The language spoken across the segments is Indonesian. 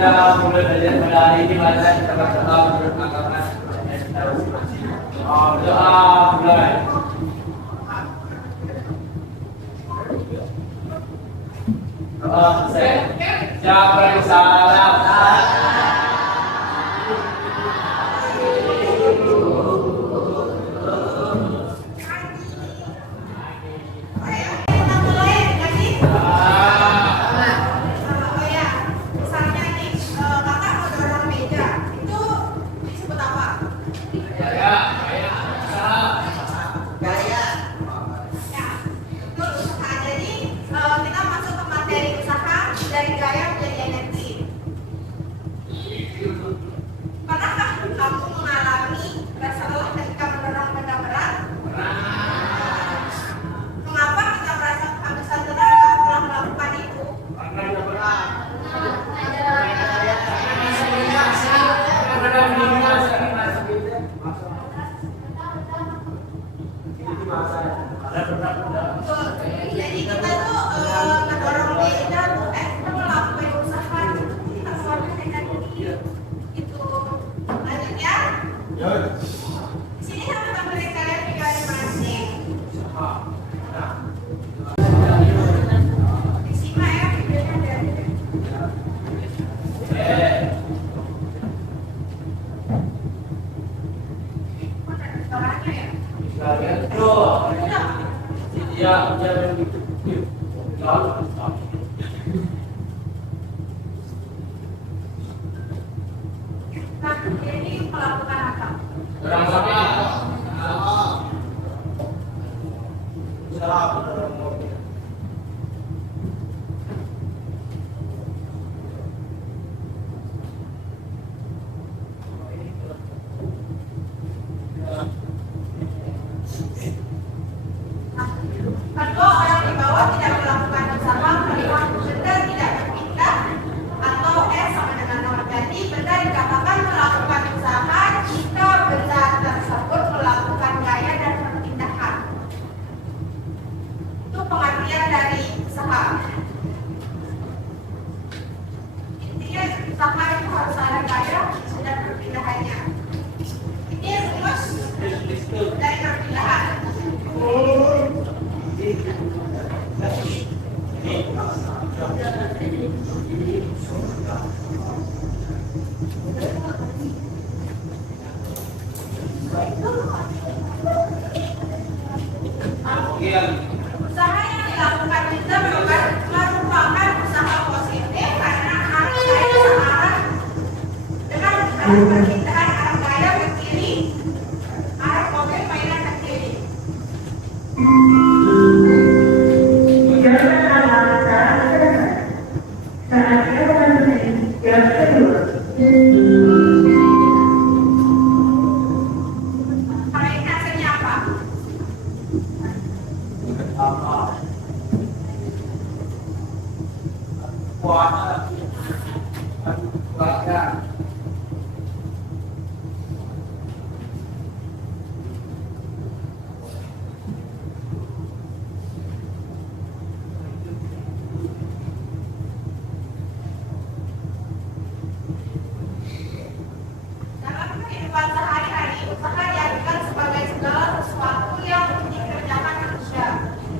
kita mulai belajar pada hari ini mari kita berdoa menurut agama doa mulai. Siapa yang salah? Jadi kita tuh ngedorong beda tuh kita melakukan usaha kita keluarga energi itu lanjut ya. Sini sama teman kalian juga ada masing. Disimak ya videonya dari. Mana suaranya ya? Ya, jangan lalu Nah, ini melakukan apa? orang sapi. Kedua, orang di bawah tidak melakukan usaha melihat benda tidak berpindah atau sama dengan nol. Jadi benda dikatakan melakukan usaha jika benda tersebut melakukan gaya dan perpindahan. Itu pengertian dari usaha. Intinya usaha itu harus ada gaya dan perpindahannya. Ini rumus dari perpindahan. Usaha yang dilakukan juga merupakan usaha positif karena arah gaya searah dengan perpindahan arah gaya ke kiri, arah mobil mainan ke kiri. Kalau ini hasilnya apa? Dalam kehidupan sehari-hari, usaha diartikan sebagai segala sesuatu yang dikerjakan manusia.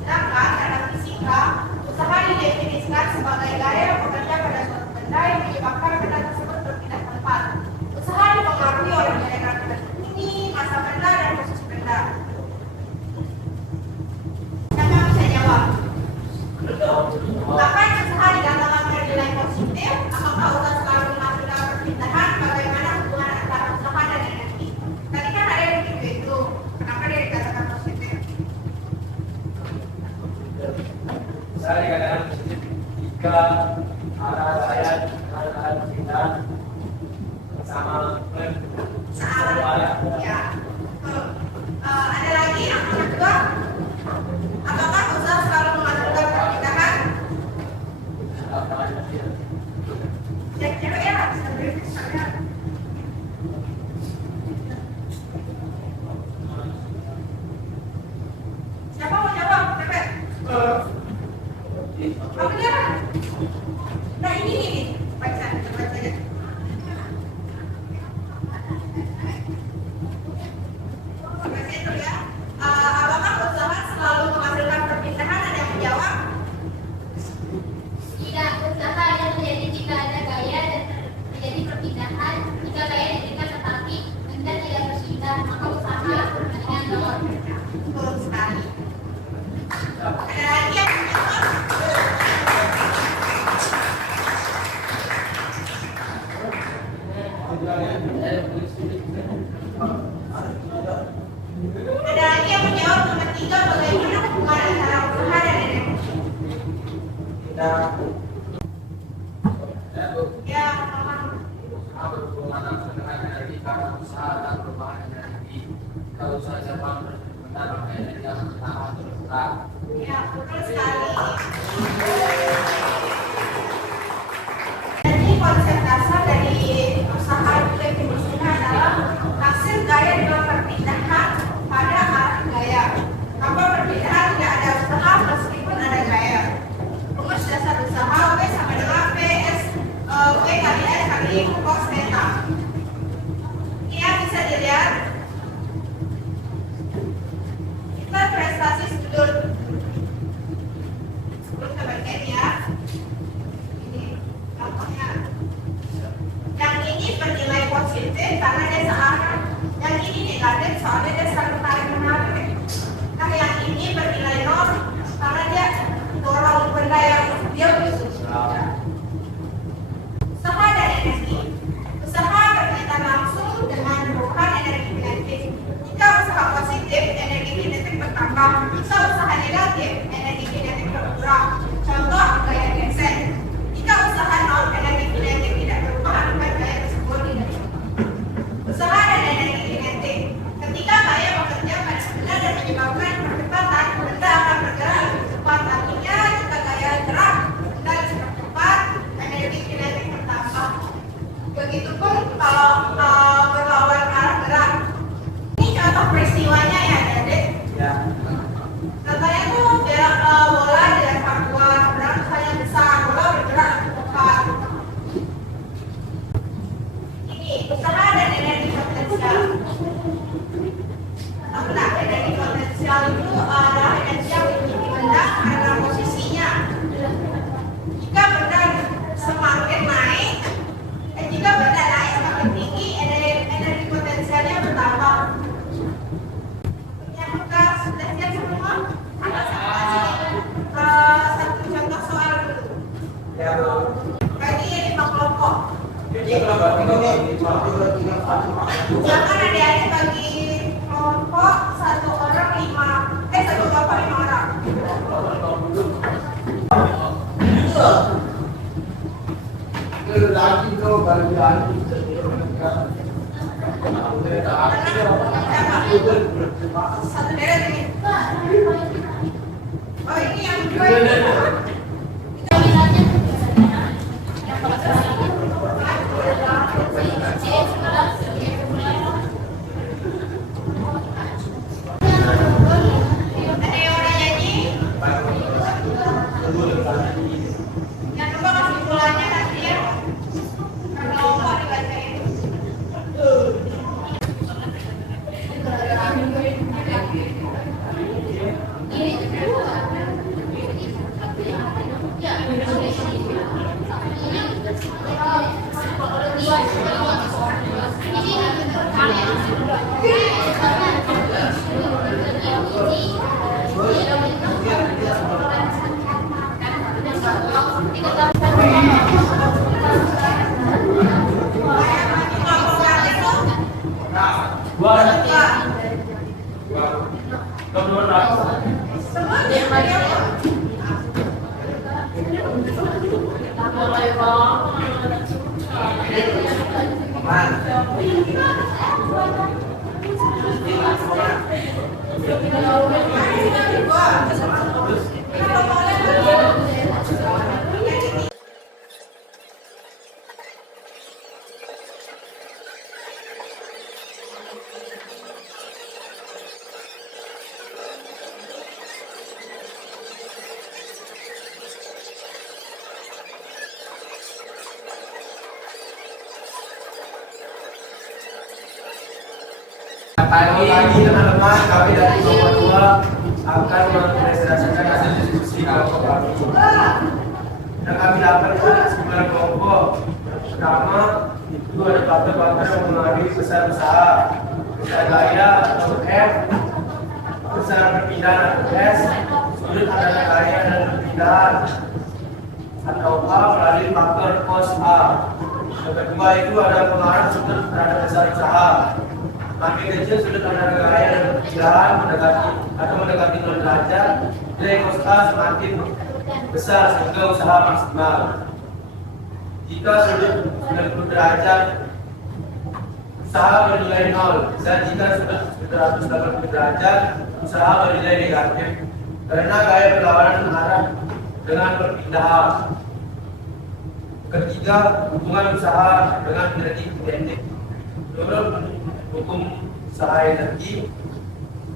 Sedangkan dalam fisika, usaha didefinisikan sebagai gaya yang bekerja pada suatu benda yang menyebabkan benda tersebut berpindah tempat. Usaha dipengaruhi oleh gaya gravitasi bumi, massa benda, dan posisi benda. Siapa yang bisa jawab? Apakah usaha dikatakan bernilai positif? Apakah usaha selalu menghasilkan perpindahan? Bagaimana hubungan antara usaha dan energi? Tadi kan ada yang begitu itu. Kenapa dia dikatakan positif? Saya dikatakan positif jika arah saya pindah sama Salah. Ya. Ada lagi yang kedua. Apakah usaha selalu menghasilkan perpindahan? Cek-cek ya. Siapa mau jawab? Cepet. Apa dia? Nah ini baca aja. Silakan adik-adik bagi kelompok satu orang satu kelompok 5 orang. Satu deret ini. Oh ini yang dua ini. Ada yang orang nyanyi? Jangan lupa kasih bolanya nanti ya. Karena lupa dibacain. Pagi teman-teman, kami dari kelompok 2 akan mempresentasikan hasil diskusi kelompok kami. Dan kami dapat dari 9 kelompok. Pertama, itu ada faktor-faktor yang mengenai besar usaha, besar gaya atau F, besar perpindahan atau S, sudut antara gaya dan perpindahan atau A melalui faktor cos A. Yang kedua itu ada pengaruh sudut terhadap besar usaha. Makin kecil sudut antara gaya dan perpindahan mendekati 0 derajat, nilai cos A semakin besar sehingga usaha maksimal. Jika sudut 90 derajat, usaha bernilai 0, dan jika sudut 180 derajat, usaha bernilai negatif karena gaya berlawanan mengarah dengan perpindahan. Ketiga, hubungan usaha dengan energi kinetik. Menurut hukum usaha energi,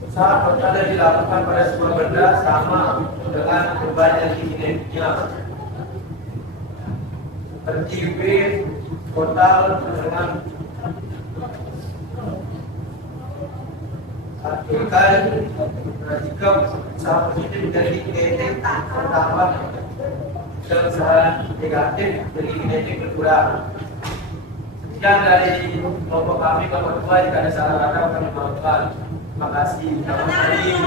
usaha total yang dilakukan pada sebuah benda sama dengan beban energi kinetiknya. Seperti V total dengan jika usaha positif energi kinetik bertambah dan usaha negatif energi kinetik berkurang. Sekian dari kelompok kami, kelompok 2. Jika ada salah kata kami maafkan. Terima kasih. Selamat hari.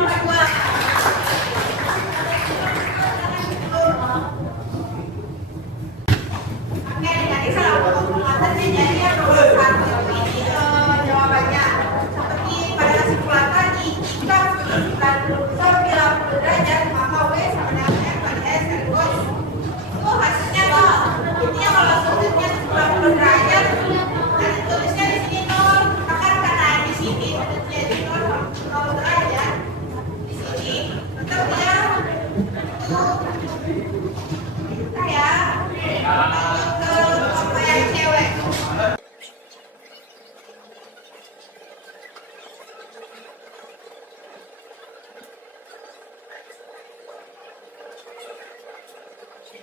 Oke, jadi kalau penguatannya jadi yang nomor 1 ini jawabannya seperti pada kesimpulan tadi, jika sudut 90 derajat maka W sama dengan F kali S kali cos itu hasilnya 0. Ini kalau sudutnya 90 derajat dan tulisnya di sini 0, maka karena di sini sudutnya di 0 derajat, di sini tetap dia yang cewek.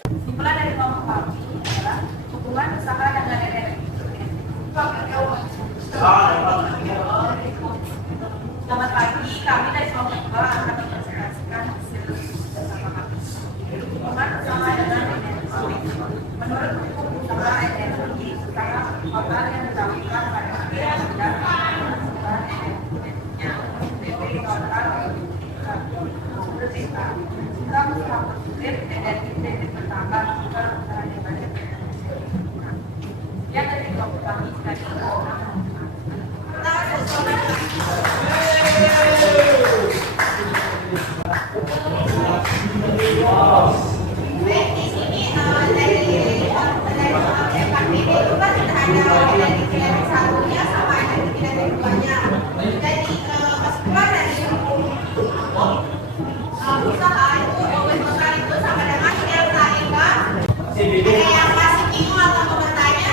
Kesimpulan dari kelompok kami adalah hubungan usaha dengan energi. Selamat pagi, kami dari kelompok 2 akan mempresentasikan hasil bersama kami. Hubungan usaha dengan energi. Menurut hukum usaha energi, usaha total yang dilakukan pada benda dan perusahaan energinya. BP total menurut data. Jika usaha positif, energi kredit bertambah, jika usaha negatif, energi berkurang. Yang dari kelompok kami Baik, di sini dari FKPD itu kan sudah ada dari satunya sama ada dari duanya. Jadi kesimpulan dari usaha itu pembentukan itu sama dengan tidak melahirkan. Ada yang masih bingung atau mau bertanya?